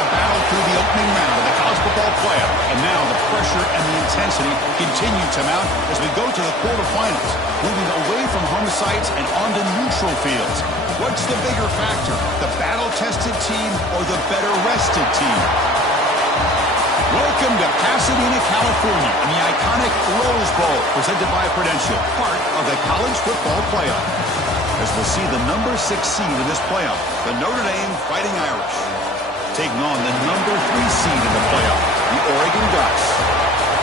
to battle through the opening round of the college football playoff. And now the pressure and the intensity continue to mount as we go to the quarterfinals, moving away from home sites and onto neutral fields. What's the bigger factor, the battle-tested team or the better-rested team? Welcome to Pasadena, California, in the iconic Rose Bowl, presented by Prudential, part of the college football playoff. As we'll see the number 6 seed in this playoff, the Notre Dame Fighting Irish, taking on the number 3 seed in the playoff, the Oregon Ducks.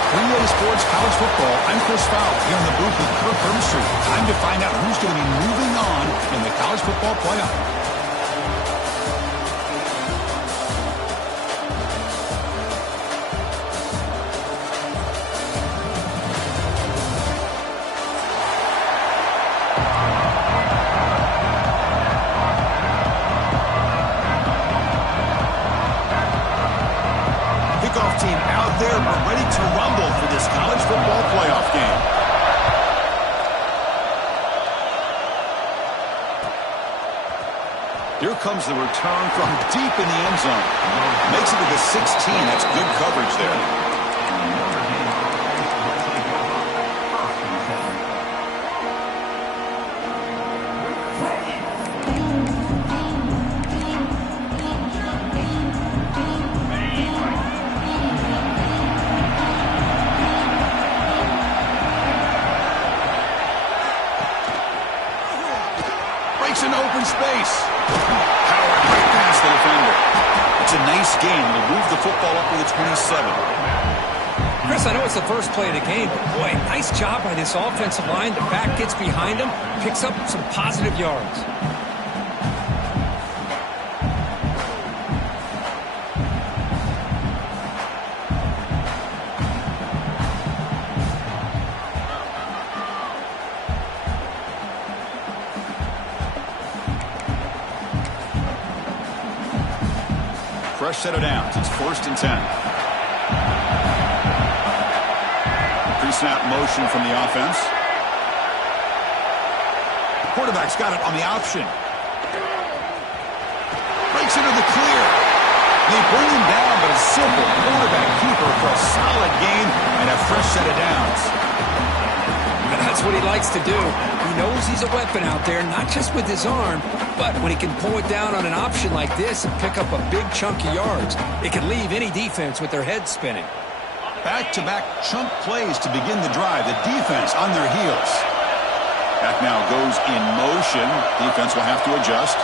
3A Sports College Football, I'm Chris Fowler, here in the booth with Kirk Herbstreit. Time to find out who's going to be moving on in the college football playoff. Team out there are ready to rumble for this college football playoff game. Here comes the return from deep in the end zone. Makes it to the 16. That's good coverage there. An open space. Power right past the defender. It's a nice game. It'll move the football up to the 27. Chris, I know it's the first play of the game, but boy, nice job by this offensive line. The back gets behind him, picks up some positive yards. Fresh set of downs. It's 1st and 10. Pre-snap motion from the offense. Quarterback's got it on the option. Breaks into the clear. They bring him down, but a simple quarterback keeper for a solid gain and a fresh set of downs. That's what he likes to do. He knows he's a weapon out there, not just with his arm, but when he can pull it down on an option like this and pick up a big chunk of yards, it can leave any defense with their head spinning. Back-to-back chunk plays to begin the drive. The defense on their heels. Back now goes in motion. Defense will have to adjust.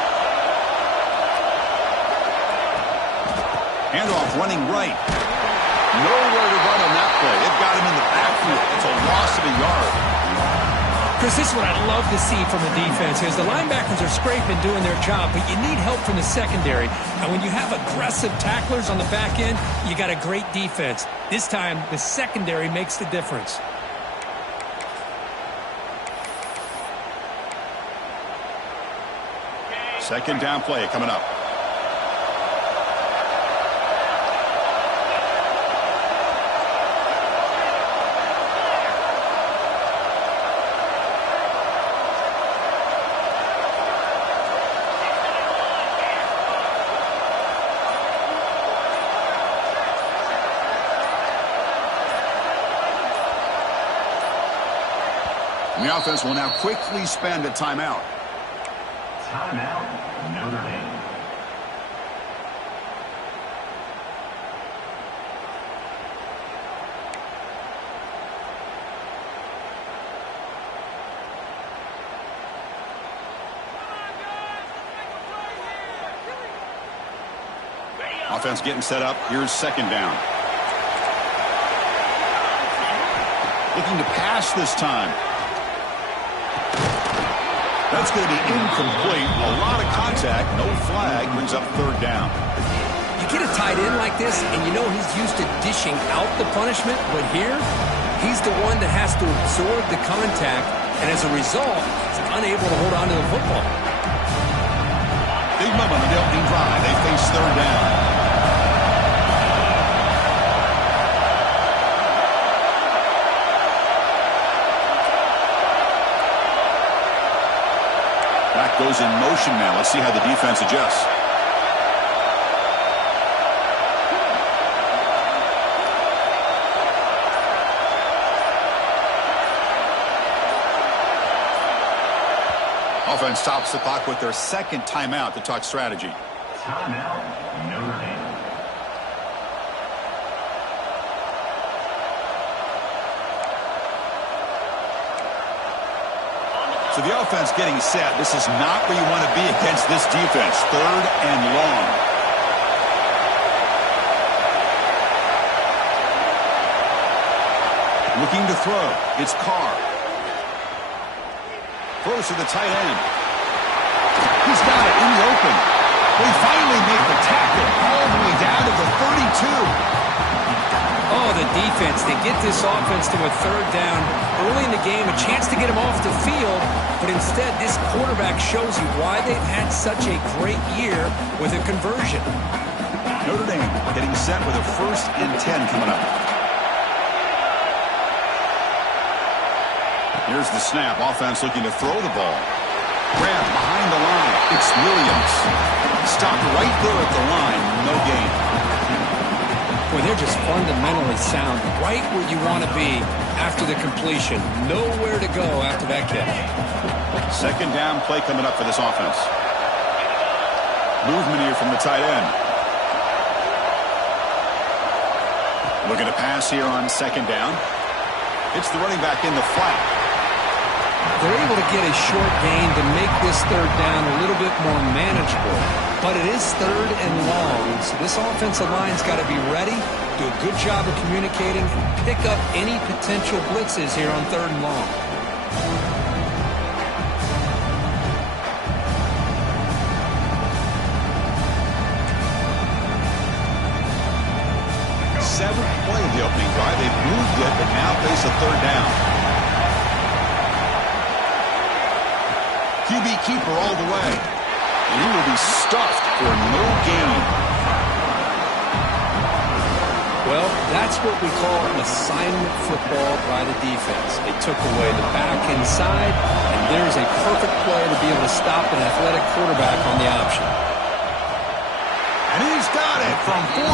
Handoff running right. Nowhere to run on that play. They've got him in the backfield. It's a loss of a yard. Chris, this is what I love to see from the defense is the linebackers are scraping, doing their job, but you need help from the secondary. And when you have aggressive tacklers on the back end, you got a great defense. This time, the secondary makes the difference. Second down play coming up. The offense will now quickly spend a timeout. Timeout, Notre Dame. Offense getting set up. Here's second down. Looking to pass this time. That's going to be incomplete. A lot of contact. No flag. Brings up third down. You get a tight end like this, and you know he's used to dishing out the punishment, but here, he's the one that has to absorb the contact, and as a result, he's unable to hold on to the football. Big moment on the opening drive. They face third down. Back goes in motion now. Let's see how the defense adjusts. defense stops the clock with their second timeout to talk strategy. Timeout, Notre Dame. So the offense getting set. This is not where you want to be against this defense. 3rd and long. Looking to throw. It's Carr. Throws to the tight end. He's got it in the open. They finally make the tackle all the way down to the 32. Oh, the defense. They get this offense to a 3rd down early in the game, a chance to get him off the field, but instead this quarterback shows you why they've had such a great year with a conversion. Notre Dame getting set with a 1st and 10 coming up. Here's the snap. Offense looking to throw the ball. Grab behind the line. It's Williams. Stopped right there at the line. No gain. Boy, they're just fundamentally sound. Right where you want to be after the completion. Nowhere to go after that catch. 2nd down play coming up for this offense. Movement here from the tight end. Looking to pass here on 2nd down. It's the running back in the flat. They're able to get a short gain to make this 3rd down a little bit more manageable. But it is 3rd and long, so this offensive line's got to be ready, do a good job of communicating, and pick up any potential blitzes here on 3rd and long. Seventh play of the opening drive. They've moved it, but now face a 3rd down. QB keeper all the way. And he will be stuffed for no gain. Well, that's what we call an assignment football by the defense. They took away the back inside, and there's a perfect play to be able to stop an athletic quarterback on the option. And he's got it from 47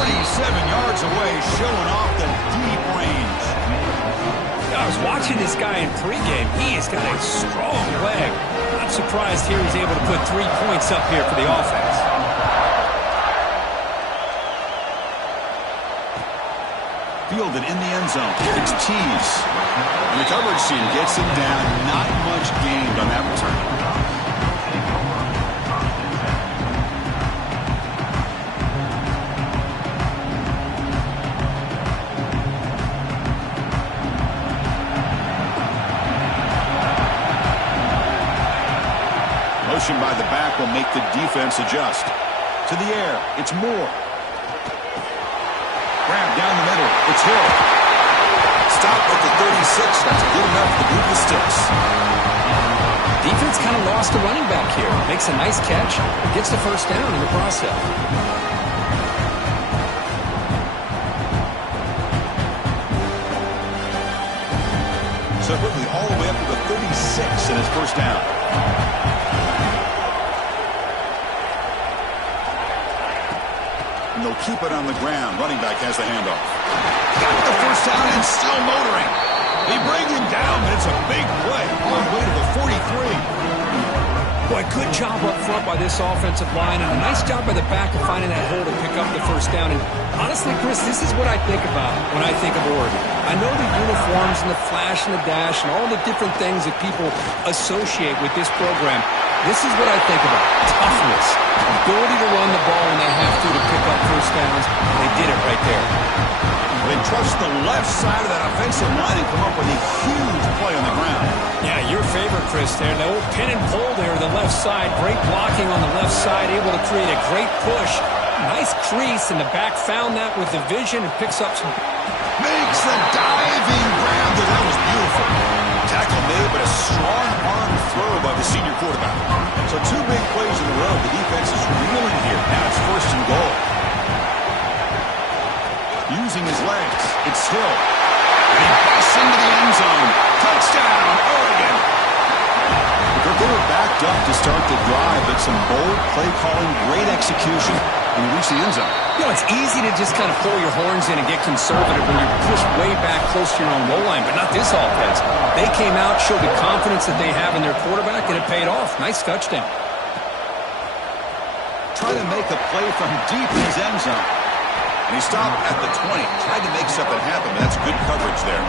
yards away, showing off the deep range. I was watching this guy in pregame. He has got a strong leg. Not surprised here he's able to put 3 points up here for the offense. Fielded in the end zone. It's Tease. And the coverage team gets him down. Not much gained on that return. Motion by the back will make the defense adjust. To the air, it's Moore. Grab down the middle, it's Hill. Stop at the 36, that's good enough to move the sticks. Defense kind of lost a running back here. Makes a nice catch, gets the 1st down in the process. So quickly all the way up to the 36 in his 1st down. And they'll keep it on the ground. Running back has the handoff. Got the 1st down and still motoring. They bring him down, but it's a big play all the way to the 43. Boy, good job up front by this offensive line, and a nice job by the back of finding that hole to pick up the 1st down. And honestly, Chris, this is what I think about when I think of Oregon. I know the uniforms and the flash and the dash and all the different things that people associate with this program. This is what I think about. Toughness. Ability to run the ball when they have to pick up 1st downs. They did it right there. They trust the left side of that offensive line and come up with a huge play on the ground. Yeah, your favorite, Chris, there. The old pin and pull there, the left side. Great blocking on the left side, able to create a great push. Nice crease, and the back found that with the vision and picks up some... Makes the diving grab. That was beautiful. Tackle made, but a strong arm throw by the senior quarterback. So 2 big plays in a row. The defense is reeling here. Now it's 1st and goal. Using his legs, it's Hill. And he busts into the end zone. Touchdown, Oregon. They were backed up to start the drive, but some bold play calling, great execution, when you reach the end zone. You know, it's easy to just kind of pull your horns in and get conservative when you're pushed way back close to your own goal line, but not this offense. They came out, showed the confidence that they have in their quarterback, and it paid off. Nice touchdown. Trying to make a play from deep in his end zone. And he stopped at the 20. Tried to make something happen, but that's good coverage there.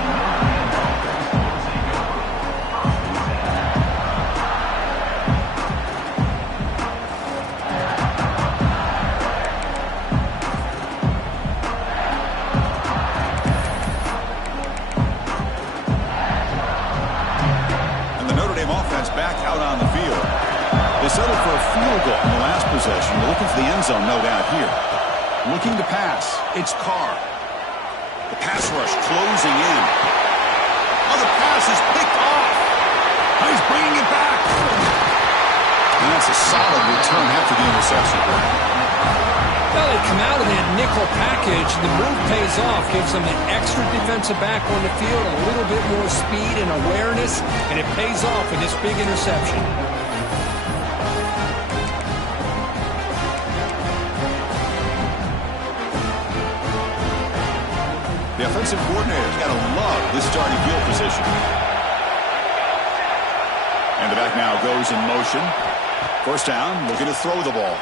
And the Notre Dame offense back out on the field. They settled for a field goal in the last possession. They're looking for the end zone, no doubt, here. Looking to pass. It's Carr. The pass rush closing in. Oh, the pass is picked off. Oh, he's bringing it back. And that's a solid return after the interception. Well, they come out of that nickel package. The move pays off, gives them an extra defensive back on the field, a little bit more speed and awareness, and it pays off with this big interception. The offensive coordinator's got to love this starting field position. And the back now goes in motion. First down, looking to throw the ball.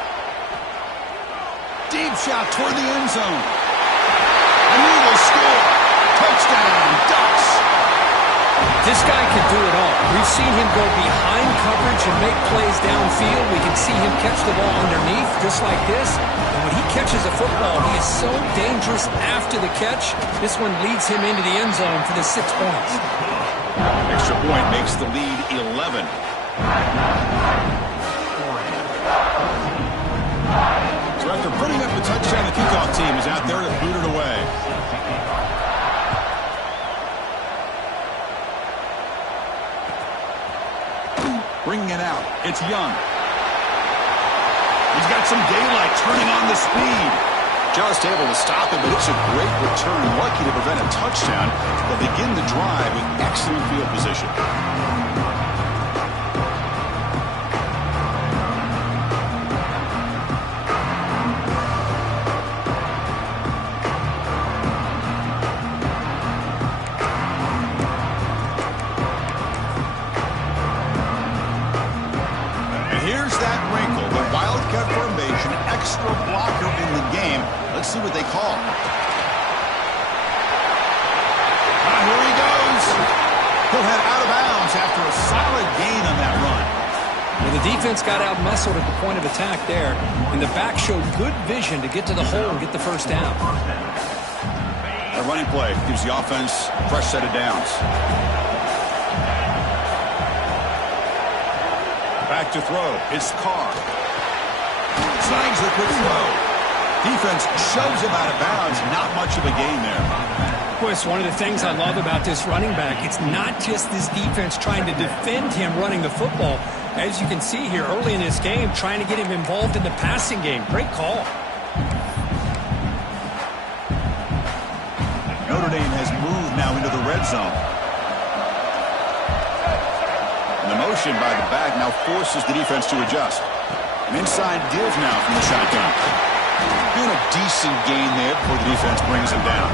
Deep shot toward the end zone. And he will score. Touchdown, Ducks. This guy can do it all. We've seen him go behind coverage and make plays downfield. We can see him catch the ball underneath, just like this. And when he catches a football, he is so dangerous after the catch. This one leads him into the end zone for the 6 points. Extra point makes the lead 11. So after putting up the touchdown, the kickoff team is out there to boot it away. Bringing it out. It's Young. He's got some daylight turning on the speed. Just able to stop him, but it's a great return. Lucky to prevent a touchdown. They'll begin the drive with excellent field position. Extra blocker in the game. Let's see what they call. Here he goes. He'll head out of bounds after a solid gain on that run. Well, the defense got out-muscled at the point of attack there, and the back showed good vision to get to the hole and get the first down. A running play gives the offense a fresh set of downs. Back to throw. It's Carr. Snags the quick throw. Defense shoves him out of bounds. Not much of a gain there. Boy, it's one of the things I love about this running back. It's not just this defense trying to defend him running the football. As you can see here early in this game, trying to get him involved in the passing game. Great call. Notre Dame has moved now into the red zone. And the motion by the back now forces the defense to adjust. An inside give now from the shotgun. Doing a decent gain there before the defense brings him down.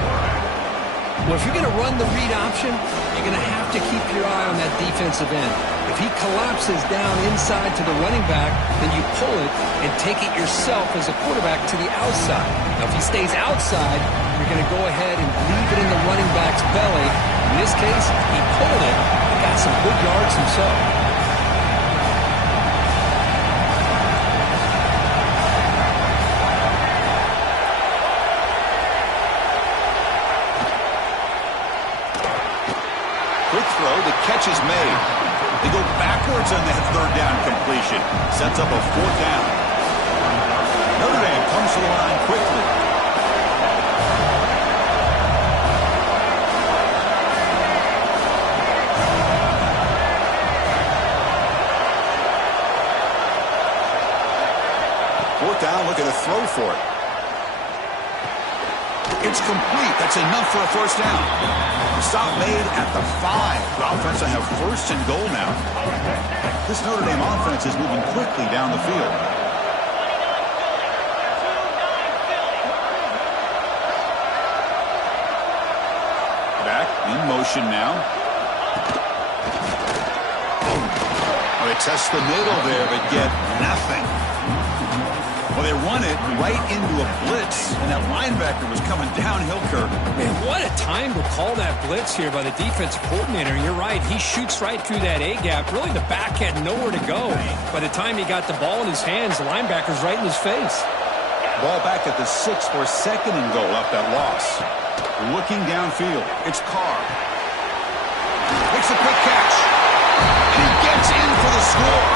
Well, if you're going to run the read option, you're going to have to keep your eye on that defensive end. If he collapses down inside to the running back, then you pull it and take it yourself as a quarterback to the outside. Now, if he stays outside, you're going to go ahead and leave it in the running back's belly. In this case, he pulled it and got some good yards himself. The catch is made. They go backwards on that third down completion. Sets up a fourth down. Notre Dame comes to the line quickly. Fourth down, looking to throw for it. It's complete. That's enough for a first down. Stop made at the 5. The offense will have first and goal now. This Notre Dame offense is moving quickly down the field. Back in motion now. Oh, they test the middle there, but get nothing. Well, they run it right into a blitz, and that linebacker was coming downhill, Kirk. Man, what a time to call that blitz here by the defensive coordinator. You're right. He shoots right through that A-gap. Really, the back had nowhere to go. By the time he got the ball in his hands, the linebacker's right in his face. Ball back at the 6 for a second and goal off that loss. Looking downfield, it's Carr. Makes a quick catch. And he gets in for the score.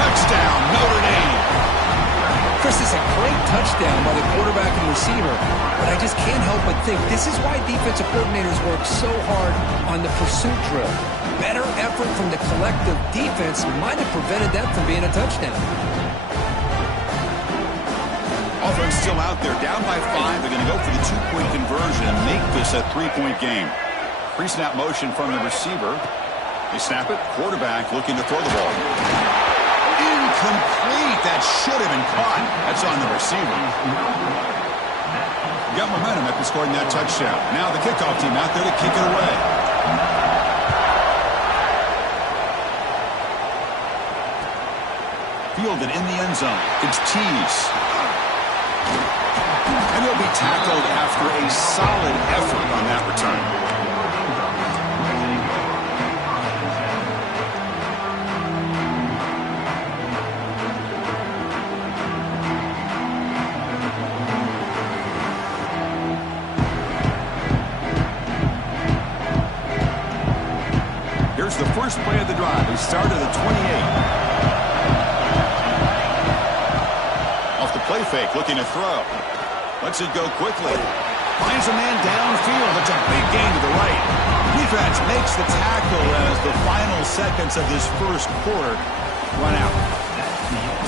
Touchdown, Notre Dame. Chris, is a great touchdown by the quarterback and receiver, but I just can't help but think this is why defensive coordinators work so hard on the pursuit drill. Better effort from the collective defense might have prevented that from being a touchdown. Offense still out there, down by 5. They're going to go for the 2-point conversion and make this a 3-point game. Pre-snap motion from the receiver. They snap it. Quarterback looking to throw the ball. Incomplete. That should have been caught. That's on the receiver. Got momentum after scoring that touchdown. Now the kickoff team out there to kick it away. Fielded in the end zone. It's Tease. And he'll be tackled after a solid effort on that return. Here's the first play of the drive. He started at 28. Off the play fake, looking to throw. Lets it go quickly. Finds a man downfield. It's a big gain to the right. Defense makes the tackle as the final seconds of this first quarter run out.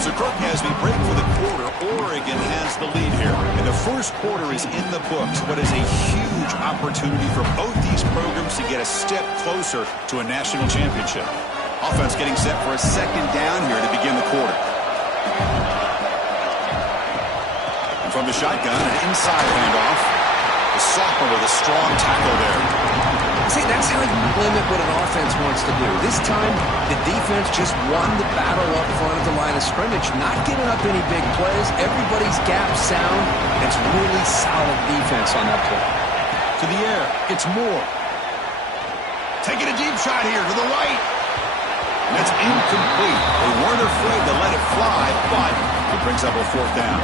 So Kirk, as we break for the quarter, Oregon has the lead here. And the first quarter is in the books. What is a huge opportunity for both these programs to get a step closer to a national championship. Offense getting set for a second down here to begin the quarter. And from the shotgun, an inside handoff. The sophomore with a strong tackle there. See, that's how you limit what an offense wants to do. This time, the defense just won the battle up front of the line of scrimmage, not giving up any big plays. Everybody's gap sound. It's really solid defense on that play. To the air, it's Moore. Taking a deep shot here to the right. And that's incomplete. They weren't afraid to let it fly, but it brings up a 4th down.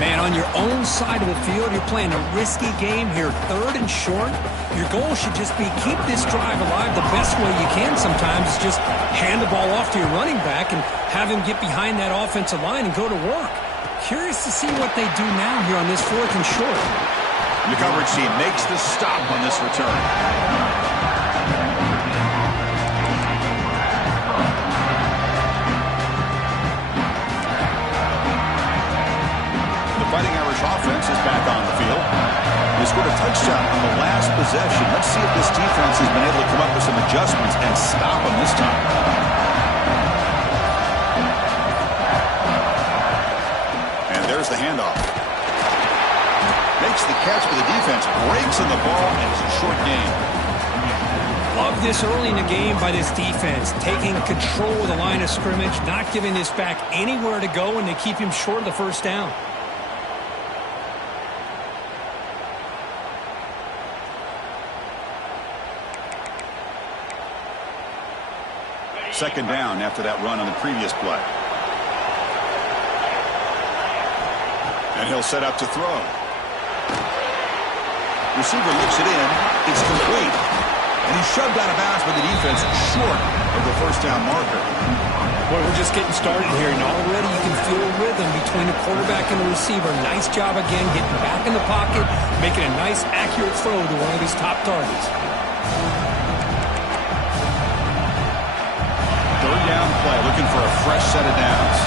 Man, on your own side of the field, you're playing a risky game here. 3rd and short. Your goal should just be keep this drive alive the best way you can sometimes. Is just hand the ball off to your running back and have him get behind that offensive line and go to work. Curious to see what they do now here on this 4th and short. The coverage team makes the stop on this return. Fighting Irish offense is back on the field. They scored a touchdown on the last possession. Let's see if this defense has been able to come up with some adjustments and stop them this time. And there's the handoff. Makes the catch for the defense, breaks on the ball, and it's a short game. Love this early in the game by this defense, taking control of the line of scrimmage, not giving this back anywhere to go, and they keep him short of the first down. Second down after that run on the previous play. And he'll set up to throw. Receiver looks it in. It's complete. And he's shoved out of bounds by the defense short of the first down marker. Boy, we're just getting started here, and already you can feel a rhythm between the quarterback and the receiver. Nice job again getting back in the pocket, making a nice, accurate throw to one of his top targets. Third down play, looking for a fresh set of downs.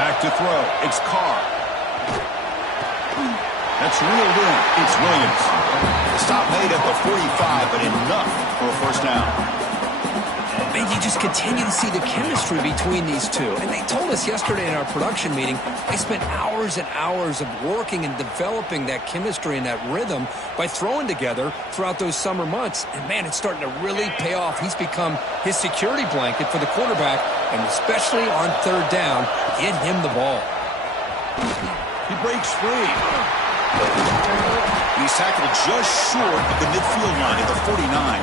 Back to throw. It's Carr. That's reeled in. It's Williams. Stop made at the 45, but enough for a first down. Man, you just continue to see the chemistry between these two. And they told us yesterday in our production meeting, they spent hours and hours of working and developing that chemistry and that rhythm by throwing together throughout those summer months. And, man, it's starting to really pay off. He's become his security blanket for the quarterback, and especially on third down, get him the ball. He breaks free. He's tackled just short of the midfield line at the 49.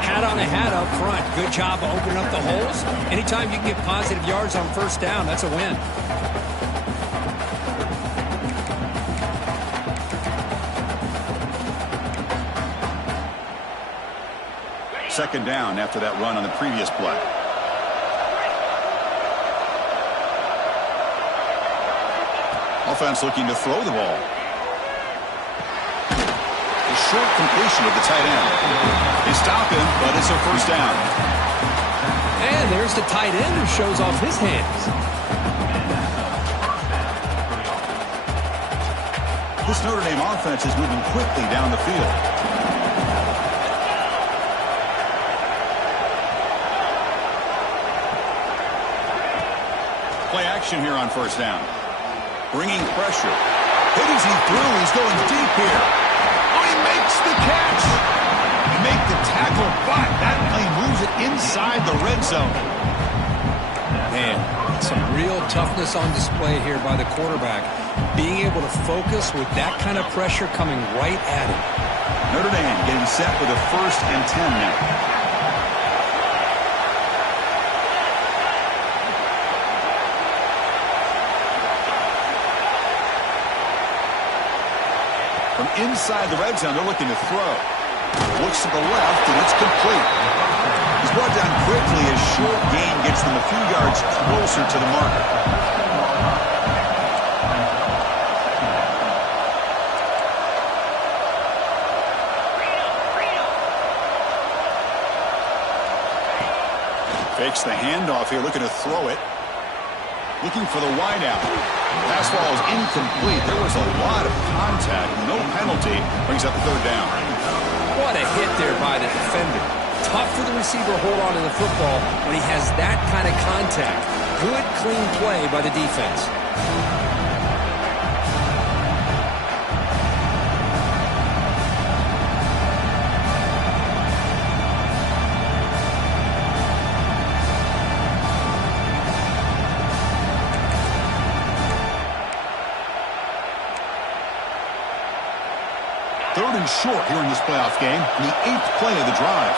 Hat on a hat up front. Good job of opening up the holes. Anytime you can get positive yards on first down, that's a win. Second down after that run on the previous play. Offense looking to throw the ball. A short completion of the tight end. They stop him, but it's a first down. And there's the tight end who shows off his hands. This Notre Dame offense is moving quickly down the field. Play action here on first down. Bringing pressure. Higgins, he threw. He's going deep here. Oh, he makes the catch. He make the tackle, but that plane moves it inside the red zone. Man, some real toughness on display here by the quarterback. Being able to focus with that kind of pressure coming right at him. Notre Dame getting set with a 1st and 10 now. From inside the red zone, they're looking to throw. Looks to the left, and it's complete. He's brought down quickly as short gain gets them a few yards closer to the marker. Fakes the handoff here, looking to throw it. Looking for the wideout. Pass ball is incomplete. There was a lot of contact. No penalty. Brings up the third down. What a hit there by the defender. Tough for the receiver to hold on to the football when he has that kind of contact. Good, clean play by the defense. Third and short here in this playoff game. The 8th play of the drive.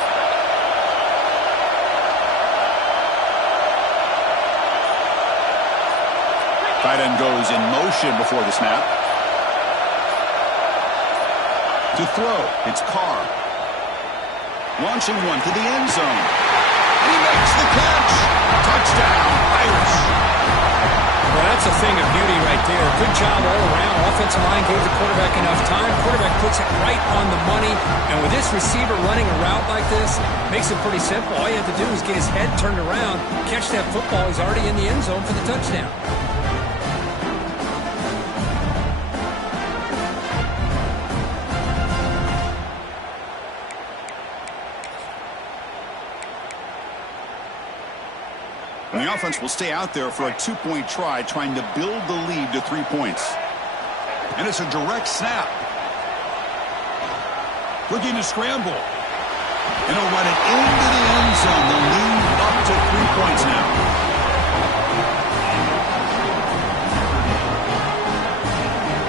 Tight end goes in motion before the snap. To throw, it's Carr. Launching one to the end zone. And he makes the catch. Touchdown, Irish. Well, that's a thing of beauty right there. Good job all around. Offensive line gave the quarterback enough time. Quarterback puts it right on the money. And with this receiver running a route like this, makes it pretty simple. All you have to do is get his head turned around, catch that football. He's already in the end zone for the touchdown. And the offense will stay out there for a 2-point try, trying to build the lead to 3 points. And it's a direct snap. Looking to scramble. And he'll run it into the end zone. The lead up to 3 points now.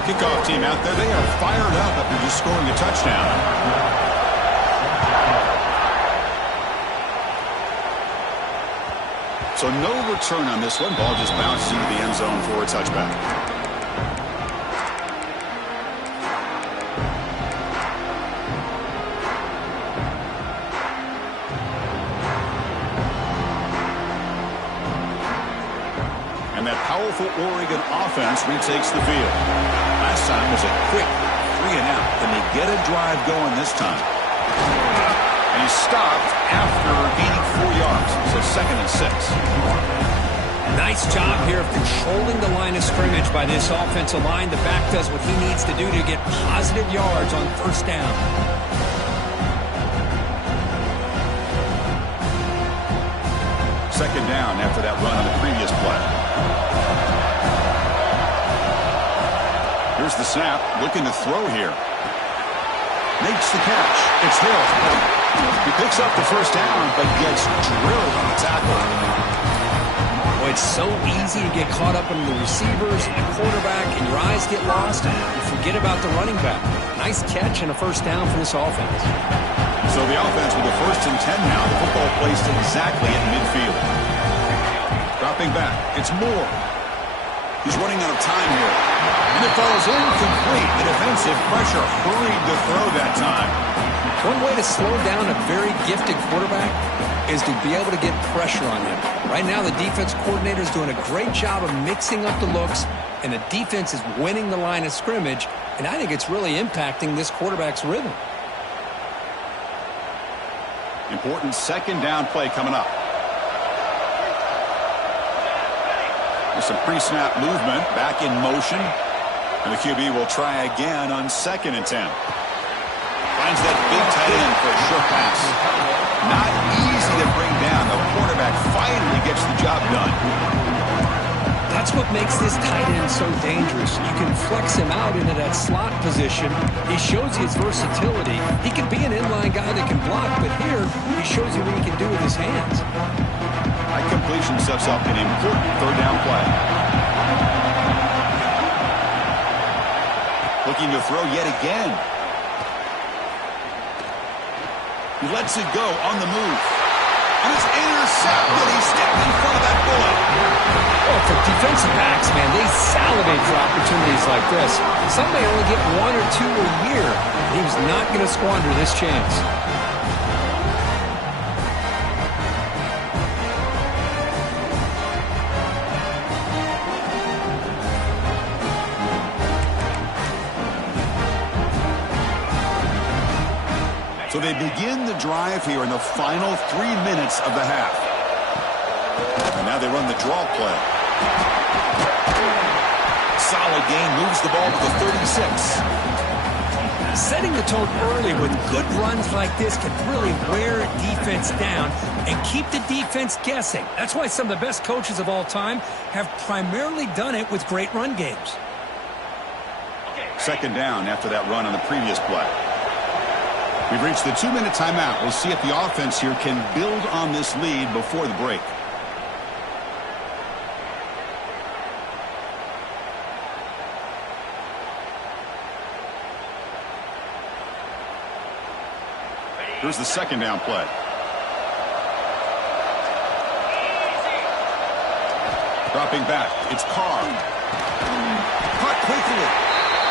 Kickoff team out there, they are fired up after just scoring a touchdown. So no return on this one. Ball just bounces into the end zone for a touchback. And that powerful Oregon offense retakes the field. Last time was a quick 3 and out. Can they get a drive going this time? And he's stopped after gaining 4 yards. So 2nd and 6. Nice job here of controlling the line of scrimmage by this offensive line. The back does what he needs to do to get positive yards on first down. second down after that run on the previous play. Here's the snap, looking to throw here. Makes the catch. It's Hill. He picks up the first down, but gets drilled on the tackle. Well, it's so easy to get caught up in the receivers and the quarterback, and your eyes get lost, and you forget about the running back. Nice catch and a first down for this offense. So the offense with a 1st and 10 now. The football placed exactly at midfield. Dropping back. It's Moore. He's running out of time here. And it falls incomplete. The defensive pressure hurried to throw that time. One way to slow down a very gifted quarterback is to be able to get pressure on him. Right now, the defense coordinator is doing a great job of mixing up the looks, and the defense is winning the line of scrimmage, and I think it's really impacting this quarterback's rhythm. Important second down play coming up. There's some pre-snap movement, back in motion. And the QB will try again on 2nd and 10. Finds that big tight end for a short pass. Not easy to bring down. The quarterback finally gets the job done. That's what makes this tight end so dangerous. You can flex him out into that slot position. He shows you his versatility. He can be an inline guy that can block, but here he shows you what he can do with his hands. High completion sets up an important 3rd down play. Looking to throw yet again. He lets it go on the move. And it's intercepted. He stepped in front of that bullet. Well, for defensive backs, man, they salivate for opportunities like this. Some may only get 1 or 2 a year. He was not going to squander this chance. So they begin the drive here in the final 3 minutes of the half. And now they run the draw play. Solid gain, moves the ball to the 36. Setting the tone early with good runs like this can really wear a defense down and keep the defense guessing. That's why some of the best coaches of all time have primarily done it with great run games. Second down after that run on the previous play. We've reached the 2-minute timeout. We'll see if the offense here can build on this lead before the break. Here's the second down play. Dropping back. It's Carr. Caught quickly.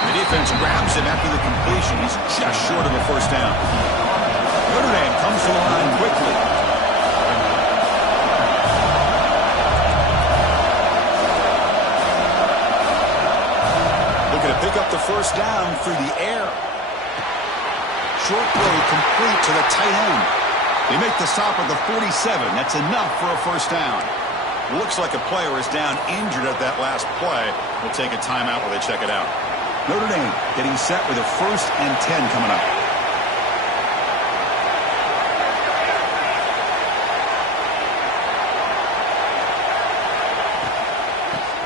The defense grabs him after the completion. He's just short of a first down. Notre Dame comes to the line quickly. Looking to pick up the first down through the air. Short throw complete to the tight end. They make the stop at the 47. That's enough for a first down. Looks like a player is down injured at that last play. We'll take a timeout while they check it out. Notre Dame getting set with a 1st and 10 coming up.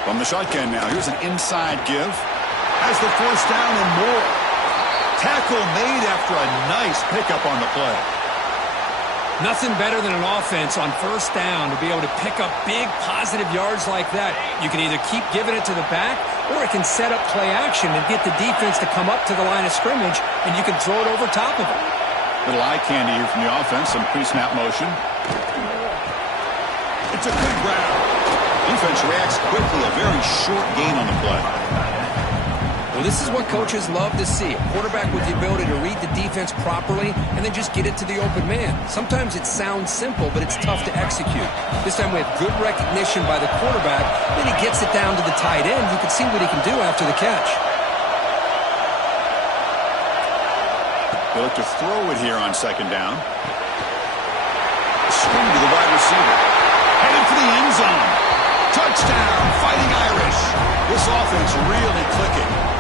From the shotgun now, here's an inside give. Has the first down and more. Tackle made after a nice pickup on the play. Nothing better than an offense on first down to be able to pick up big positive yards like that. You can either keep giving it to the back, or it can set up play action and get the defense to come up to the line of scrimmage, and you can throw it over top of it. Little eye candy here from the offense, some pre-snap motion. It's a good grab. Defense reacts quickly, a very short gain on the play. Well, this is what coaches love to see. A quarterback with the ability to read the defense properly and then just get it to the open man. Sometimes it sounds simple, but it's tough to execute. This time we have good recognition by the quarterback. Then he gets it down to the tight end. You can see what he can do after the catch. They look to throw it here on second down. Swing to the wide receiver. Headed for the end zone. Touchdown, Fighting Irish. This offense really clicking.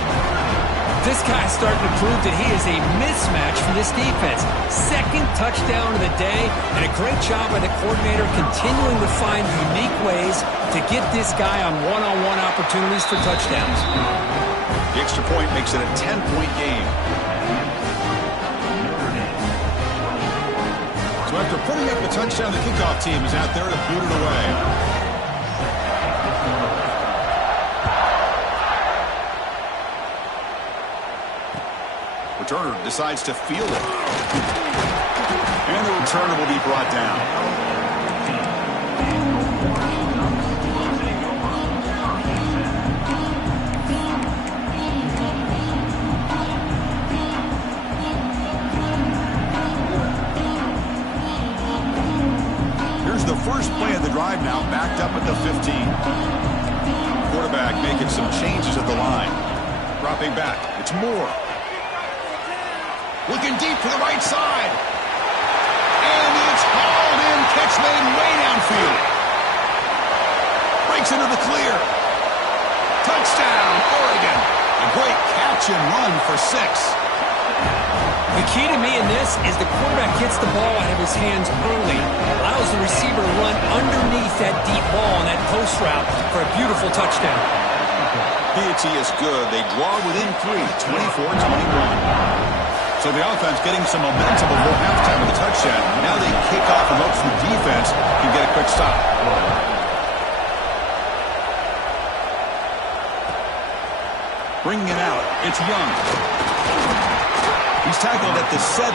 This guy's starting to prove that he is a mismatch for this defense. Second touchdown of the day, and a great job by the coordinator continuing to find unique ways to get this guy on one-on-one opportunities for touchdowns. The extra point makes it a 10-point game. So after putting up a touchdown, the kickoff team is out there to boot it away. Returner decides to field it. And the returner will be brought down. Here's the first play of the drive now, backed up at the 15. Quarterback making some changes at the line. Dropping back. It's Moore. Looking deep to the right side. And it's hauled in. Catch made way downfield. Breaks into the clear. Touchdown, Oregon. A great catch and run for 6. The key to me in this is the quarterback gets the ball out of his hands early, allows the receiver to run underneath that deep ball on that post route for a beautiful touchdown. PAT is good. They draw within 3, 24-21. So the offense getting some momentum before halftime with the touchdown. Now they kick off and hopes the defense can get a quick stop. Bringing it out. It's Young. He's tackled at the 17,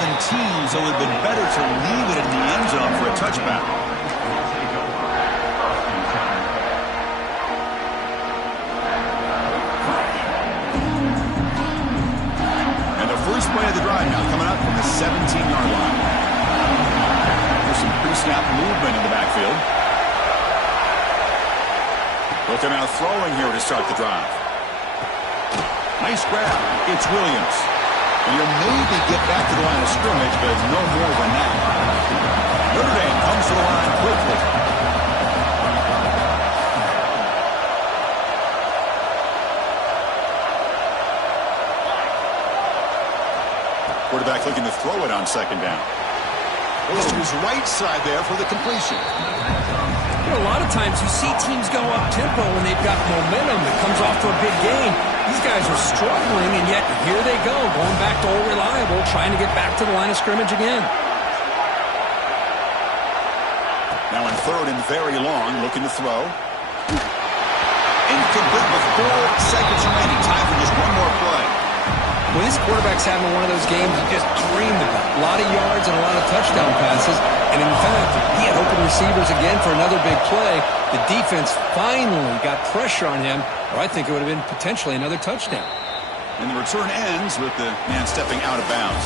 so it would have been better to leave it in the end zone for a touchback. Play of the drive now coming up from the 17-yard line. There's some pre-snap movement in the backfield. Looking out throwing here to start the drive. Nice grab. It's Williams. And you'll maybe get back to the line of scrimmage, but no more than that. Notre Dame comes to the line quickly. Quarterback looking to throw it on second down. Goes to his right side there for the completion. You know, a lot of times you see teams go up-tempo when they've got momentum that comes off for a big gain. These guys are struggling, and yet here they go, going back to old reliable, trying to get back to the line of scrimmage again. Now in third and very long, looking to throw. Incomplete with 4 seconds remaining. Time for just one more play. When this quarterback's having one of those games you just dreamed about. A lot of yards and a lot of touchdown passes. And in fact, he had open receivers again for another big play. The defense finally got pressure on him, or I think it would have been potentially another touchdown. And the return ends with the man stepping out of bounds.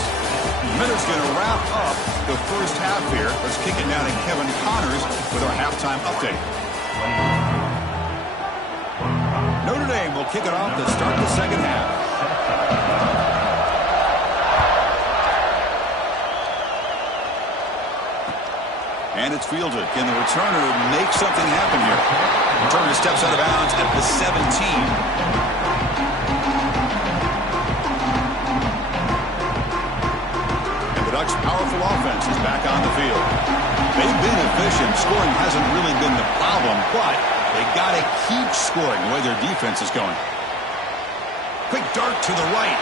Miller's going to wrap up the first half here. Let's kick it down to Kevin Connors with our halftime update. Notre Dame will kick it off to start the second half. And it's fielded. Can the returner make something happen here? Returner steps out of bounds at the 17. And the Ducks' powerful offense is back on the field. They've been efficient. Scoring hasn't really been the problem, but they got to keep scoring the way their defense is going. Quick dart to the right.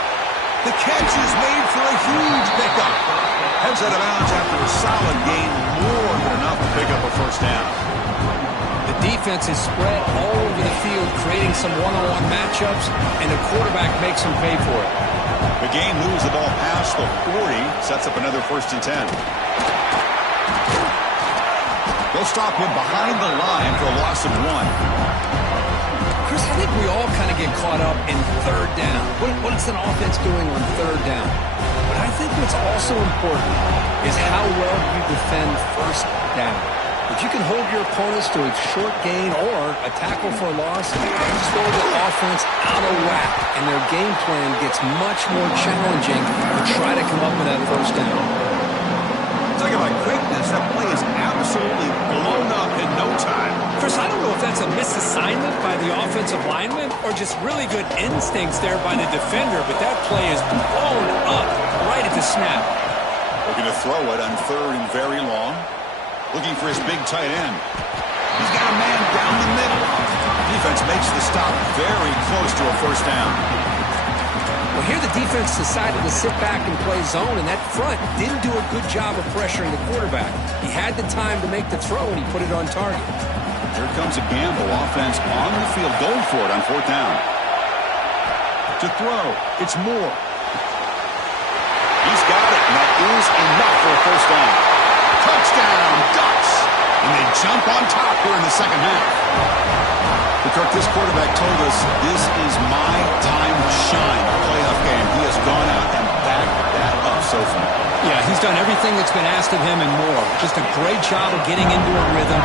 The catch is made for a huge pickup. Heads out of bounds after a solid gain, more than enough to pick up a first down. The defense is spread all over the field, creating some one-on-one matchups, and the quarterback makes them pay for it. The game moves the ball past the 40, sets up another 1st and 10. They'll stop him behind the line for a loss of 1. Chris, I think we all kind of get caught up in third down. What's an offense doing on third down? But I think what's also important is how well you defend first down. If you can hold your opponents to a short gain or a tackle for a loss, you throw the offense out of whack, and their game plan gets much more challenging to try to come up with that first down. Talking about quickness, that play is absolutely blown up in no time. Chris, I don't know if that's a misassignment by the offensive lineman or just really good instincts there by the defender, but that play is blown up right at the snap. Looking to throw it on 3rd and very long. Looking for his big tight end. He's got a man down the middle. Defense makes the stop very close to a first down. Well, here the defense decided to sit back and play zone, and that front didn't do a good job of pressuring the quarterback. He had the time to make the throw, and he put it on target. Here comes a gamble. Offense on the field, going for it on 4th down. To throw, it's Moore. He's got it, and that is enough for a first down. Touchdown, Ducks! And they jump on top here in the second half. But Kirk, this quarterback told us this is my time to shine. A playoff game. He has gone out and backed that up so far. Yeah, he's done everything that's been asked of him and more. Just a great job of getting into a rhythm.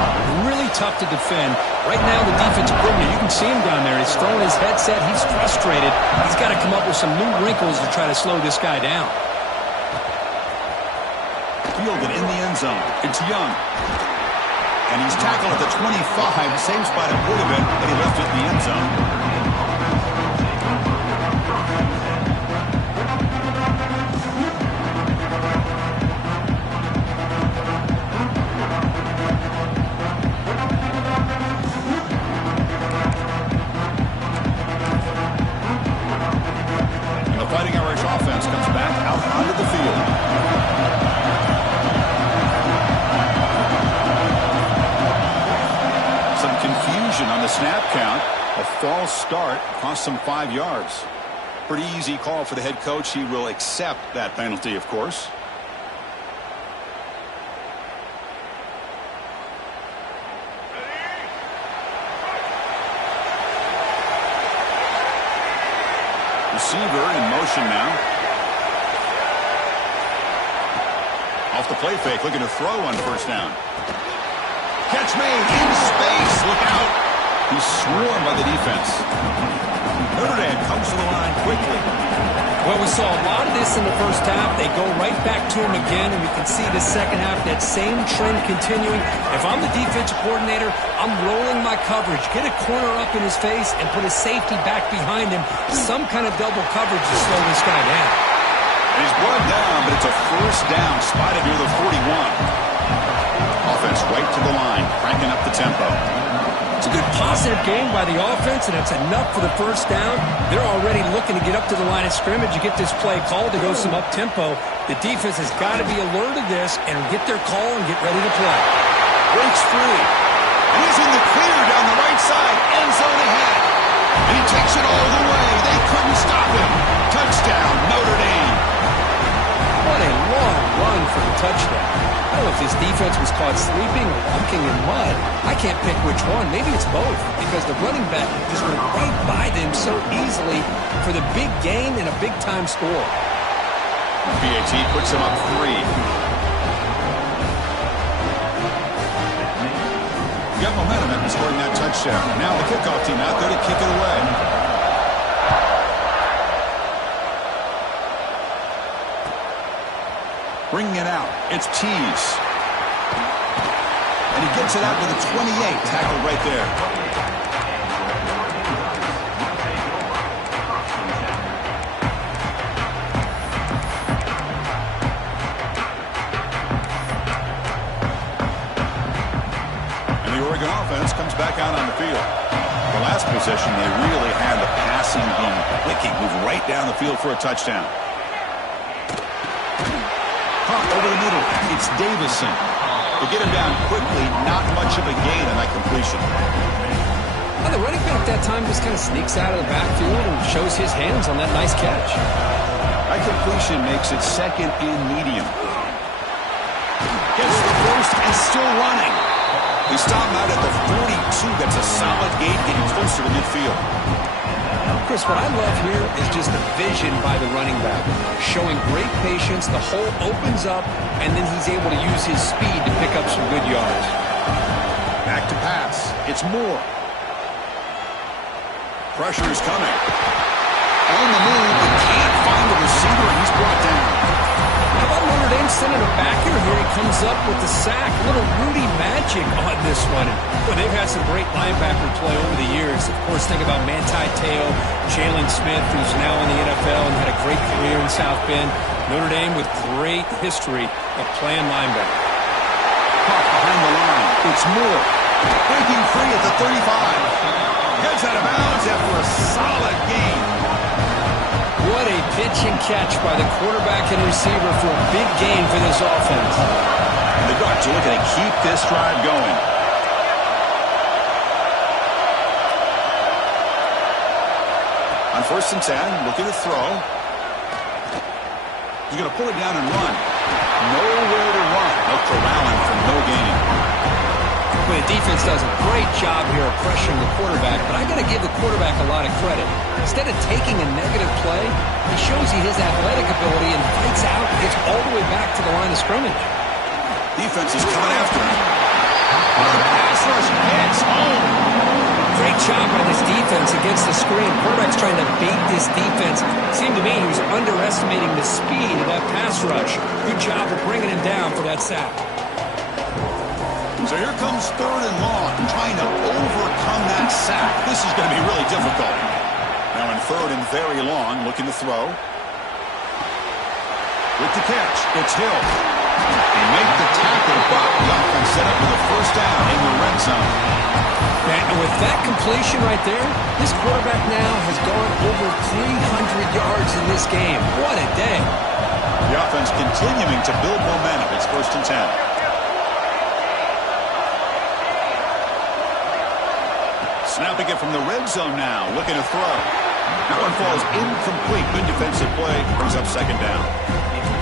Really tough to defend. Right now, the defensive coordinator, you can see him down there. He's throwing his headset. He's frustrated. He's got to come up with some new wrinkles to try to slow this guy down. Fielded in the end zone. It's Young. And he's tackled at the 25. Same spot it would have been, but he left it in the end zone. And the Fighting Irish offense comes back out onto the field. On the snap count, a false start cost him 5 yards. Pretty easy call for the head coach. He will accept that penalty, of course. Receiver in motion now. Off the play fake, looking to throw on first down. Catch made in space. Look out. He's swarmed by the defense. Notre Dame comes to the line quickly. Well, we saw a lot of this in the first half. They go right back to him again, and we can see the second half, that same trend continuing. If I'm the defensive coordinator, I'm rolling my coverage. Get a corner up in his face and put his safety back behind him. Some kind of double coverage to slow this guy down. And he's brought down, but it's a first down, spotted near the 41. Offense right to the line, cranking up the tempo. It's a good positive game by the offense, and it's enough for the first down. They're already looking to get up to the line of scrimmage and get this play called to go some up-tempo. The defense has got to be alert of this and get their call and get ready to play. Breaks free. And he's in the clear down the right side. End zone ahead. And he takes it all the way. They couldn't stop him. Touchdown, Notre Dame. What a long run for the touchdown. I don't know if this defense was caught sleeping or walking in mud. I can't pick which one. Maybe it's both, because the running back just went right by them so easily for the big gain and a big-time score. BAT puts him up 3. Got momentum after scoring that touchdown. Now the kickoff team out there to kick it away. Bringing it out, it's Tease. And he gets it out to the 28, tackled right there. And the Oregon offense comes back out on the field. The last possession, they really had the passing game clicking, move right down the field for a touchdown. Over the middle, it's Davison. To get him down quickly, not much of a gain on that completion. Well, the running back that time just kind of sneaks out of the backfield and shows his hands on that nice catch. That completion makes it second and medium. Gets the first and still running. He stopped out at the 42. That's a solid gain, getting closer to midfield. Chris, what I love here is just the vision by the running back. Showing great patience, the hole opens up, and then he's able to use his speed to pick up some good yards. Back to pass. It's Moore. Pressure is coming. On the move, but can't find the receiver, and he's brought down. How about Notre Notre Dame sending a back here. Here he comes up with the sack. A little Rudy magic on this one. Well, they've had some great linebacker play over the years. Of course, think about Manti Te'o, Jalen Smith, who's now in the NFL and had a great career in South Bend. Notre Dame with great history of playing linebacker. Caught behind the line. It's Moore. Breaking free at the 35. Gets out of bounds after a solid gain. What a pitch and catch by the quarterback and receiver for a big gain for this offense. And the Ducks are looking to keep this drive going. On 1st and 10, looking to throw. He's going to pull it down and run. Nowhere to run. They'll corral him for no gain. Well, the defense does a great job here of pressuring the quarterback, but I got to give the quarterback a lot of credit. Instead of taking a negative play, he shows he has athletic ability and fights out and gets all the way back to the line of scrimmage. Defense is coming after him. The pass rush hits home. Great job by this defense against the screen. Quarterback's trying to bait this defense. It seemed to me he was underestimating the speed of that pass rush. Good job of bringing him down for that sack. So here comes 3rd and long, trying to overcome that sack. This is going to be really difficult. Now in 3rd and very long, looking to throw. With the catch, it's Hill. They make the tackle, but the offense set up with a 1st down in the red zone. And with that completion right there, this quarterback now has gone over 300 yards in this game. What a day. The offense continuing to build momentum. It's 1st and 10. Snapping it from the red zone now, looking to throw. That one falls incomplete. Good defensive play, brings up 2nd down.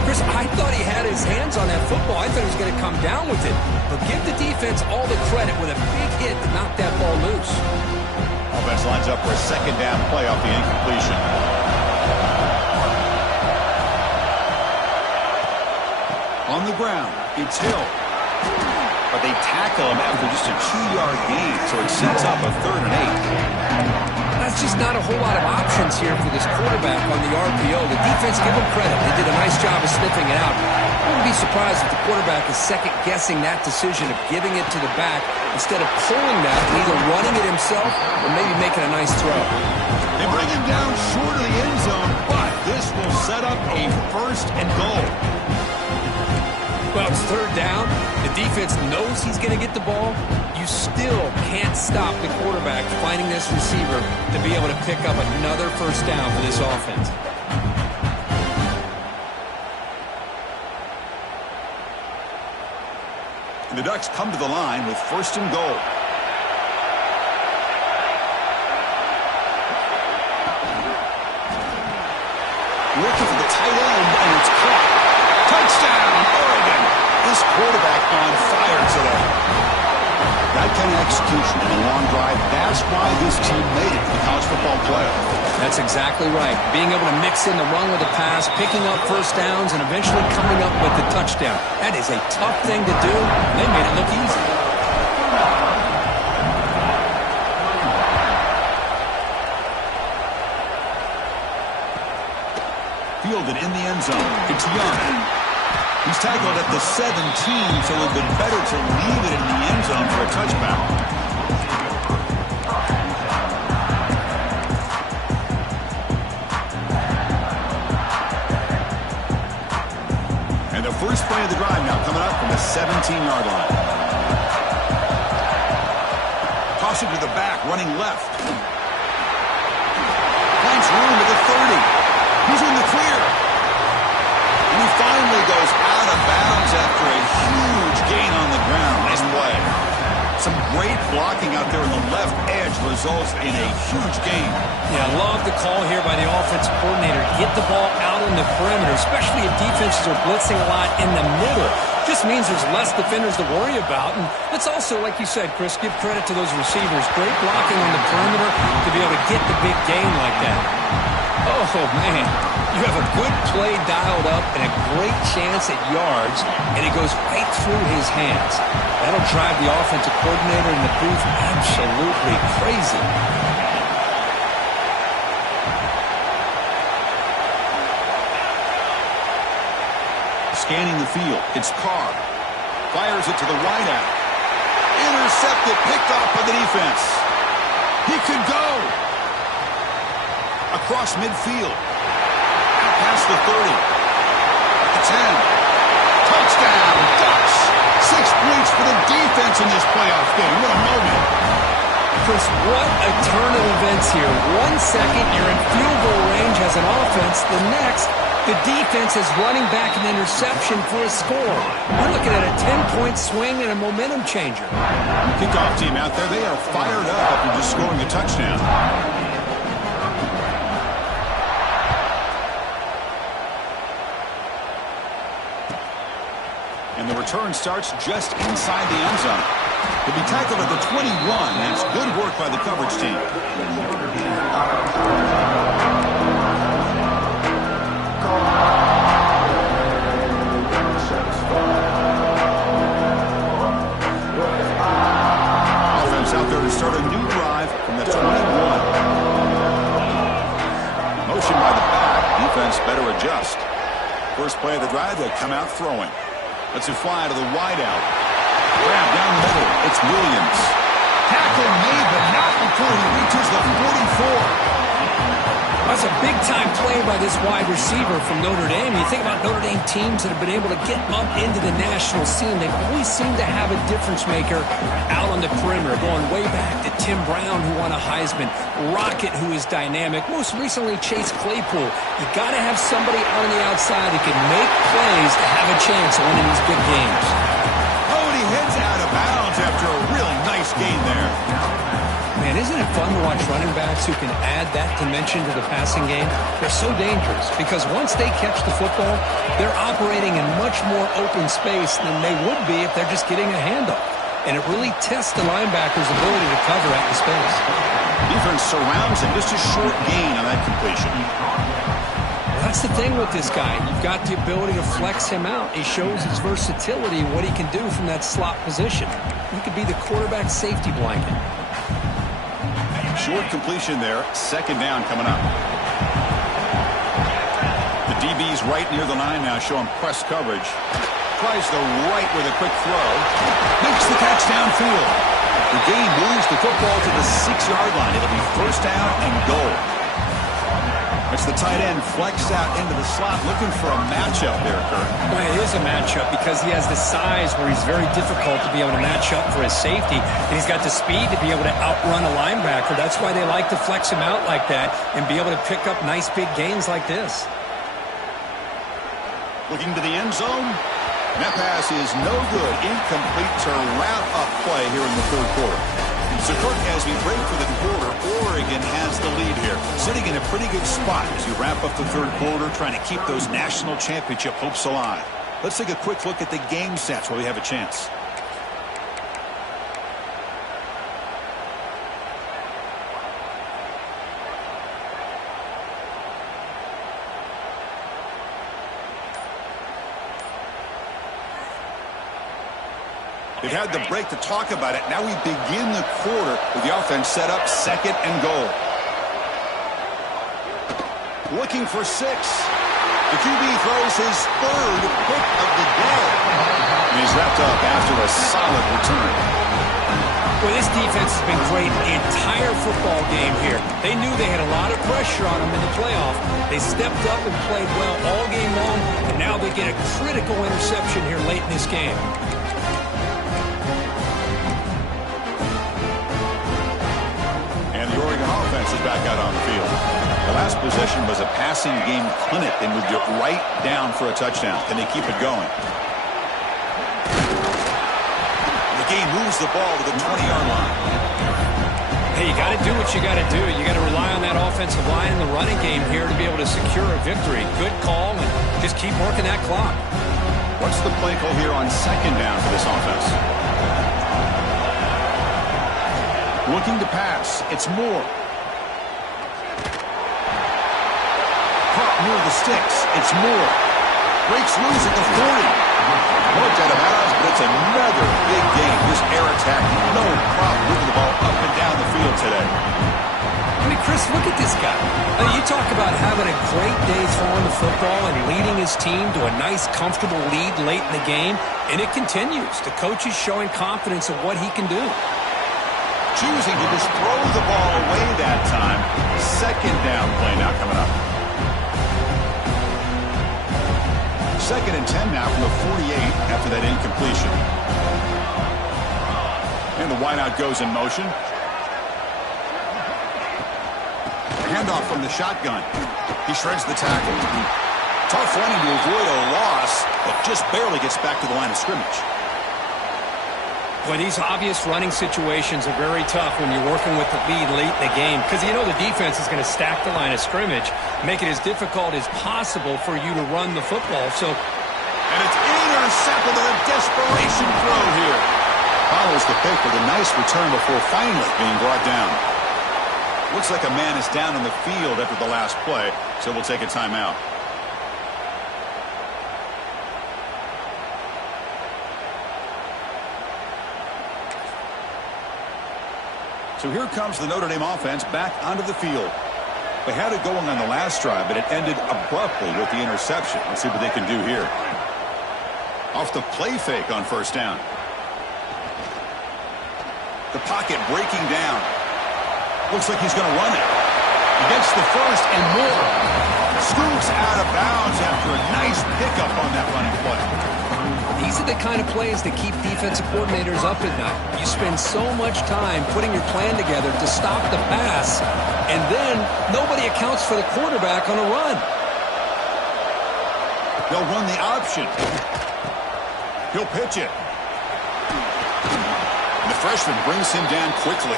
Chris, I thought he had his hands on that football. I thought he was going to come down with it. But give the defense all the credit with a big hit to knock that ball loose. Offense lines up for a 2nd down play off the incompletion. On the ground, it's Hill. But they tackle him after just a 2-yard gain, so it sets up a 3rd and 8. That's just not a whole lot of options here for this quarterback on the RPO. The defense, give them credit. They did a nice job of sniffing it out. I wouldn't be surprised if the quarterback is second-guessing that decision of giving it to the back instead of pulling that and either running it himself or maybe making a nice throw. They bring him down short of the end zone, but this will set up a 1st and goal. Well, it's 3rd down. The defense knows he's going to get the ball. You still can't stop the quarterback finding this receiver to be able to pick up another 1st down for this offense. And the Ducks come to the line with 1st and goal. Looking for the tight end, and it's caught. Touchdown, Oregon. This quarterback on fire today. That kind of execution in a long drive, that's why this team made it to the college football playoff. That's exactly right. Being able to mix in the run with the pass, picking up 1st downs, and eventually coming up with the touchdown. That is a tough thing to do. They made it look easy. Fielded in the end zone. It's Young. He's tackled at the 17, so it would have been better to leave it in the end zone for a touchback. And the first play of the drive now coming up from the 17-yard line. Toss it to the back, running left. Finds room at the 30. He's in the clear. And he finally goes out of bounds after a huge gain on the ground. Nice play. Some great blocking out there on the left edge results in a huge gain. Yeah, I love the call here by the offensive coordinator. Get the ball out on the perimeter, especially if defenses are blitzing a lot in the middle. Just means there's less defenders to worry about. And let's also, like you said, Chris, give credit to those receivers. Great blocking on the perimeter to be able to get the big gain like that. Oh, man. You have a good play dialed up and a great chance at yards, and it goes right through his hands. That'll drive the offensive coordinator in the booth absolutely crazy. scanning the field. It's Carr. Fires it to the wide out. Intercepted, picked off by the defense. He could go. Across midfield. Out past the 30. At the 10. Touchdown, Ducks. 6 points for the defense in this playoff game. What a moment. Chris, what a turn of events here. 1 second, you're in field goal range as an offense. The next, the defense is running back an interception for a score. We're looking at a 10-point swing and a momentum changer. Kickoff team out there, they are fired up after just scoring a touchdown. And the return starts just inside the end zone. He'll be tackled at the 21. That's good work by the coverage team. Offense out there to start a new drive from the 21. Motion by the back. Defense better adjust. First play of the drive, they'll come out throwing. Lets it fly to the wide out. Grab down the middle. It's Williams. Tackle made, but not before he reaches the 44. That's a big-time play by this wide receiver from Notre Dame. You think about Notre Dame teams that have been able to get up into the national scene. They always seem to have a difference maker out on the perimeter, going way back to Tim Brown, who won a Heisman, Rocket, who is dynamic, most recently Chase Claypool. You got to have somebody out on the outside who can make plays to have a chance of winning these big games. Oh, and he heads out of bounds after a really nice gain there. Man, isn't it fun to watch running backs who can add that dimension to the passing game? They're so dangerous because once they catch the football, they're operating in much more open space than they would be if they're just getting a handoff. And it really tests the linebacker's ability to cover at the space. Defense surrounds him. Just a short gain on that completion. Well, that's the thing with this guy. You've got the ability to flex him out. He shows his versatility and what he can do from that slot position. He could be the quarterback safety blanket. Short completion there. Second down coming up. The DB's right near the line now, showing press coverage. Tries the right with a quick throw. Makes the catch downfield. The game moves the football to the 6-yard line. It'll be first down and goal. It's the tight end flexed out into the slot, looking for a matchup there, Kurt. Well, it is a matchup because he has the size where he's very difficult to be able to match up for his safety. And he's got the speed to be able to outrun a linebacker. That's why they like to flex him out like that and be able to pick up nice big gains like this. Looking to the end zone. That pass is no good. Incomplete to wrap up play here in the third quarter. So, Kirk, as we break for the quarter, Oregon has the lead here. Sitting in a pretty good spot as you wrap up the third quarter, trying to keep those national championship hopes alive. Let's take a quick look at the game stats while we have a chance. They've had the break to talk about it. Now we begin the quarter with the offense set up, second and goal. Looking for 6. The QB throws his third pick of the day. And he's wrapped up after a solid return. Well, this defense has been great the entire football game here. They knew they had a lot of pressure on them in the playoff. They stepped up and played well all game long, and now they get a critical interception here late in this game. The Oregon offense is back out on the field. The last possession was a passing game clinic. They moved it right down for a touchdown. Can they keep it going? The game moves the ball to the 20-yard line. Hey, you got to do what you got to do. You got to rely on that offensive line in the running game here to be able to secure a victory. Good call, and just keep working that clock. What's the play call here on second down for this offense? Looking to pass. It's Moore. Caught near the sticks. It's Moore. Breaks loose at the 40. Looked out of bounds, but it's another big game. This air attack, no problem moving the ball up and down the field today. I mean, Chris, Chris, look at this guy. You talk about having a great day throwing the football and leading his team to a nice, comfortable lead late in the game, and it continues. The coach is showing confidence of what he can do. Choosing to just throw the ball away that time. Second down play now coming up. 2nd and 10 now from the 48 after that incompletion. And the wideout goes in motion. Handoff from the shotgun. He shreds the tackle. Tough running to avoid a loss, but just barely gets back to the line of scrimmage. Boy, these obvious running situations are very tough when you're working with the lead late in the game because you know the defense is going to stack the line of scrimmage, make it as difficult as possible for you to run the football. And it's intercepted with a desperation throw here. Follows the pick with a nice return before finally being brought down. Looks like a man is down in the field after the last play, so we'll take a timeout. So here comes the Notre Dame offense back onto the field. They had it going on the last drive, but it ended abruptly with the interception. Let's see what they can do here. Off the play fake on 1st down. The pocket breaking down. Looks like he's going to run it. He gets the first and more. Scoops out of bounds after a nice pickup on that running play. These are the kind of plays that keep defensive coordinators up at night. You spend so much time putting your plan together to stop the pass, and then nobody accounts for the quarterback on a run. They'll run the option. He'll pitch it. And the freshman brings him down quickly.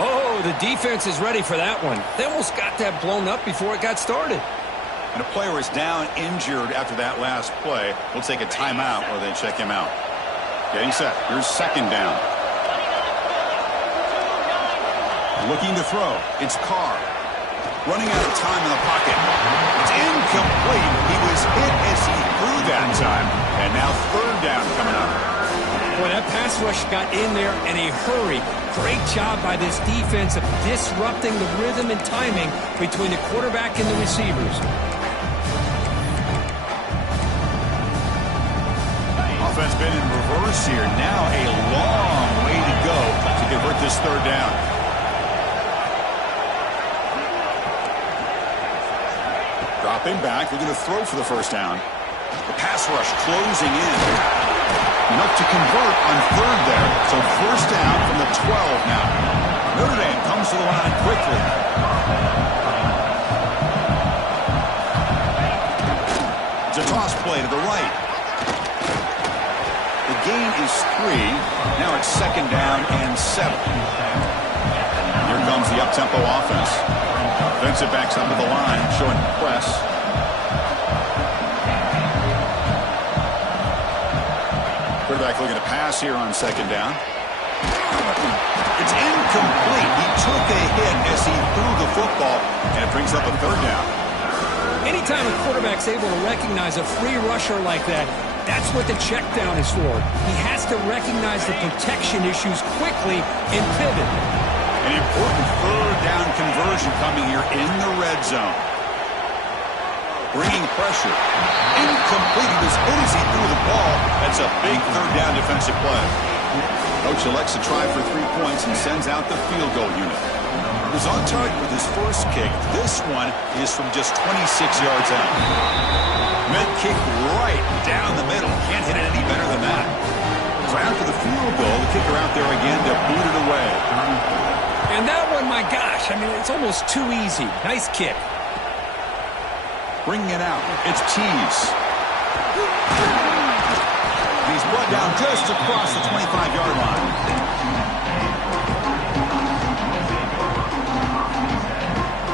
Oh, the defense is ready for that one. They almost got that blown up before it got started. And a player is down injured after that last play. We'll take a timeout while they check him out. Getting set. Here's 2nd down. Looking to throw. It's Carr. Running out of time in the pocket. It's incomplete. He was hit as he threw that time. And now 3rd down coming up. Boy, that pass rush got in there in a hurry. Great job by this defense of disrupting the rhythm and timing between the quarterback and the receivers. Offense been in reverse here. Now a long way to go to convert this 3rd down. Dropping back. We're going to throw for the 1st down. The pass rush closing in. Enough to convert on 3rd there. So 1st down from the 12 now. Notre Dame comes to the line quickly. It's a toss play to the right. The gain is 3. Now it's 2nd down and 7. Here comes the up-tempo offense. Defensive backs up to the line, showing press. Quarterback looking to pass here on 2nd down. It's incomplete. He took a hit as he threw the football, and it brings up a 3rd down. Anytime a quarterback's able to recognize a free rusher like that, that's what the check down is for. He has to recognize the protection issues quickly and pivot. An important 3rd down conversion coming here in the red zone. Bringing pressure. Incomplete. He was hit as he threw the ball. That's a big 3rd down defensive play. Coach elects to try for 3 points and sends out the field goal unit. He was on target with his first kick. This one is from just 26 yards out. Mid kick right down the middle. Can't hit it any better than that. So after the field goal, the kicker out there again to boot it away. And that one, my gosh, I mean, it's almost too easy. Nice kick. Bringing it out. It's Tees. He's brought down just across the 25-yard line.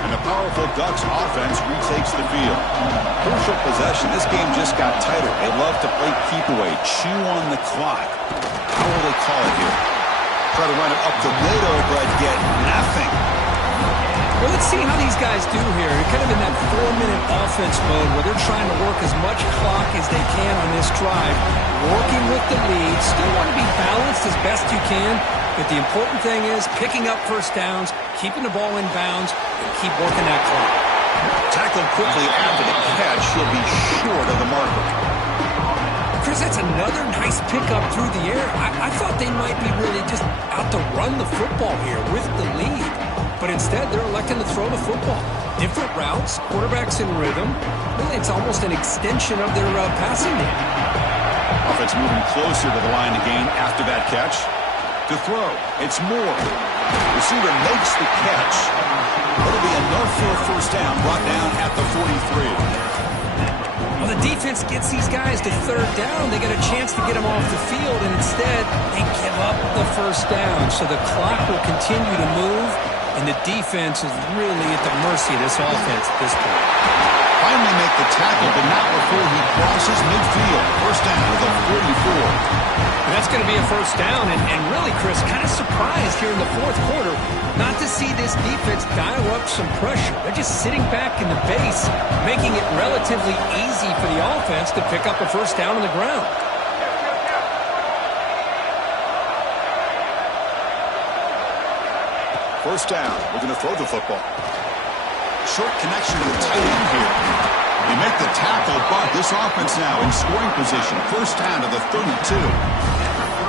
And the powerful Ducks offense retakes the field. Crucial possession. This game just got tighter. They love to play keep away, chew on the clock. How will they call it here? Try to run it up the middle, but get nothing. Well, let's see how these guys do here. They're kind of in that 4-minute offense mode where they're trying to work as much clock as they can on this drive, working with the lead. Still want to be balanced as best you can, but the important thing is picking up first downs, keeping the ball in bounds, and keep working that clock. Tackled quickly after the catch. He'll be short of the marker. Chris, that's another nice pickup through the air. I thought they might be really just out to run the football here with the lead. But instead, they're electing to throw the football. Different routes, quarterbacks in rhythm. Really, it's almost an extension of their passing game. Offense moving closer to the line to gain after that catch. To throw, it's Moore. Receiver makes the catch. It'll be enough for a first down, brought down at the 43. Well, the defense gets these guys to third down. They get a chance to get them off the field, and instead, they give up the first down. So the clock will continue to move, and the defense is really at the mercy of this offense at this point. Finally make the tackle, but not before he crosses midfield. First down at the 44. And that's going to be a first down, and really, Chris, kind of surprised here in the fourth quarter not to see this defense dial up some pressure. They're just sitting back in the base, making it relatively easy for the offense to pick up a first down on the ground. First down. We're going to throw the football. Short connection to the tight end here. You make the tackle, but this offense now in scoring position. First down to the 32.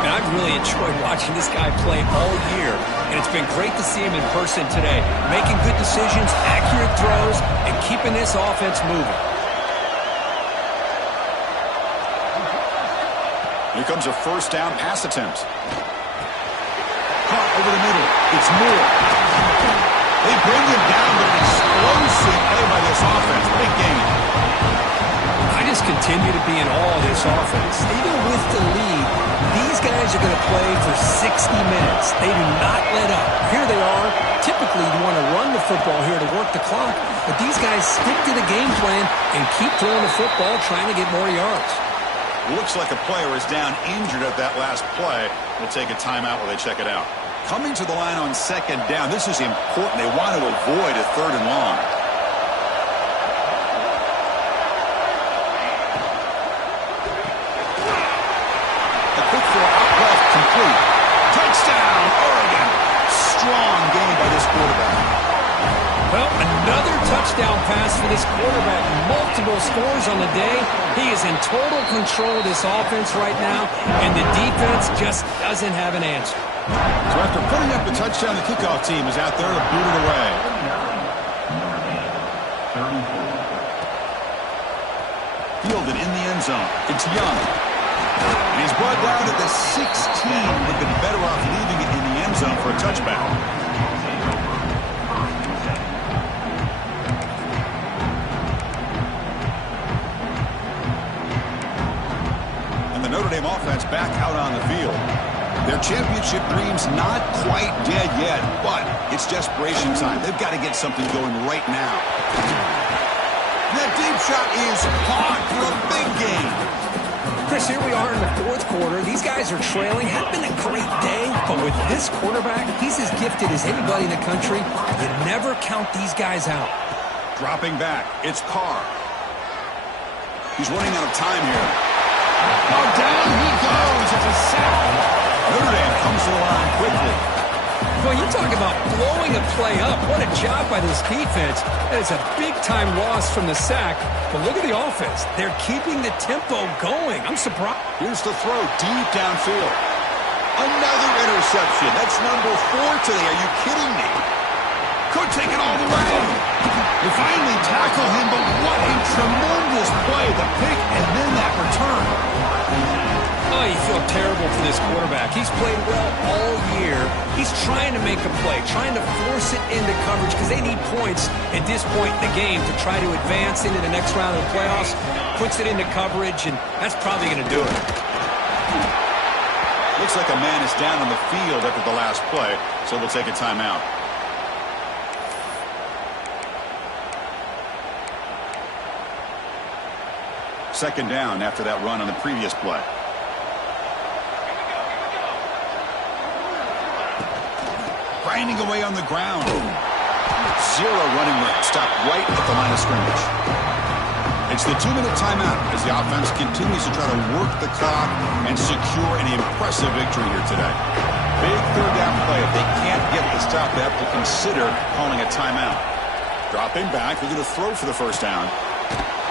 And I've really enjoyed watching this guy play all year, and it's been great to see him in person today, making good decisions, accurate throws, and keeping this offense moving. Here comes a first down pass attempt. Caught over the middle. It's Moore. They bring him down with an explosive play by this offense. Big game. I just continue to be in awe of this offense. Even with the lead, these guys are going to play for 60 minutes. They do not let up. Here they are. Typically, you want to run the football here to work the clock, but these guys stick to the game plan and keep throwing the football, trying to get more yards. Looks like a player is down injured at that last play. We'll take a timeout while they check it out. Coming to the line on second down, this is important. They want to avoid a third and long. The quick throw out left, complete. Touchdown, Oregon. Strong game by this quarterback. Well, another touchdown pass for this quarterback. Multiple scores on the day. He is in total control of this offense right now, and the defense just doesn't have an answer. So after putting up the touchdown, the kickoff team is out there to boot it away. Fielded in the end zone. It's Young. And he's brought down at the 16. Would have been better off leaving it in the end zone for a touchback. And the Notre Dame offense back out on the field. Their championship dream's not quite dead yet, but it's desperation time. They've got to get something going right now. That deep shot is caught for a big game. Chris, here we are in the fourth quarter. These guys are trailing. Hadn't been a great day, but with this quarterback, he's as gifted as anybody in the country. You never count these guys out. Dropping back, it's Carr. He's running out of time here. Oh, down he goes. It's a sack. Notre Dame comes to the line quickly. Well, you talk about blowing a play up. What a job by this defense. That is a big-time loss from the sack. But look at the offense. They're keeping the tempo going. I'm surprised. Here's the throw deep downfield. Another interception. That's number 4 today. Are you kidding me? Could take it all the way. They finally tackle him, but what a tremendous play. The pick and then that return. Oh, you feel terrible for this quarterback. He's played well all year. He's trying to make a play, trying to force it into coverage because they need points at this point in the game to try to advance into the next round of the playoffs. Puts it into coverage, and that's probably going to do it. Looks like a man is down on the field after the last play, so we'll take a timeout. Second down after that run on the previous play. Grinding away on the ground. Zero running room. Stopped right at the line of scrimmage. It's the 2-minute timeout as the offense continues to try to work the clock and secure an impressive victory here today. Big third down play. If they can't get the stop, they have to consider calling a timeout. Dropping back, they're going to throw for the first down.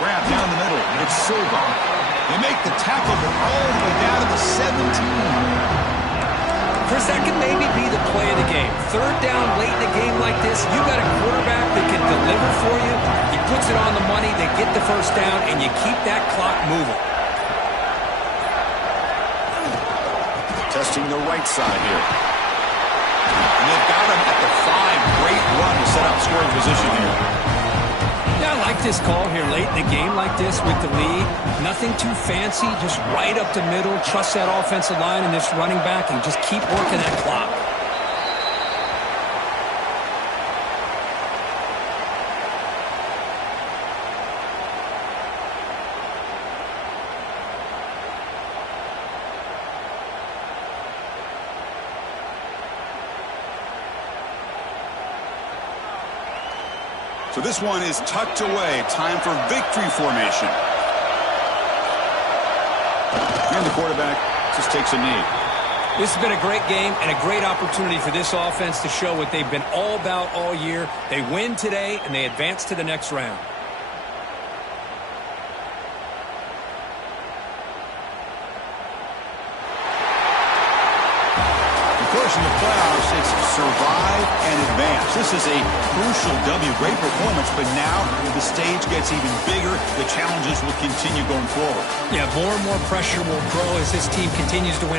Grab down the middle. It's Silva. They make the tackle, but all the way down to the 17. Chris, that could maybe be the play of the game. Third down late in a game like this, you got a quarterback that can deliver for you. He puts it on the money, they get the first down, and you keep that clock moving. Testing the right side here. And they've got him at the 5. Great run to set up scoring position here. Yeah, I like this call here late in the game like this with the lead. Nothing too fancy, just right up the middle. Trust that offensive line and this running back and just keep working that clock. So this one is tucked away. Time for victory formation. And the quarterback just takes a knee. This has been a great game and a great opportunity for this offense to show what they've been all about all year. They win today, and they advance to the next round. Of course, in the playoffs, it's survive and advance. This is a crucial W. Great performance, but now the stage gets even bigger. The challenges will continue going forward. Yeah, more and more pressure will grow as this team continues to win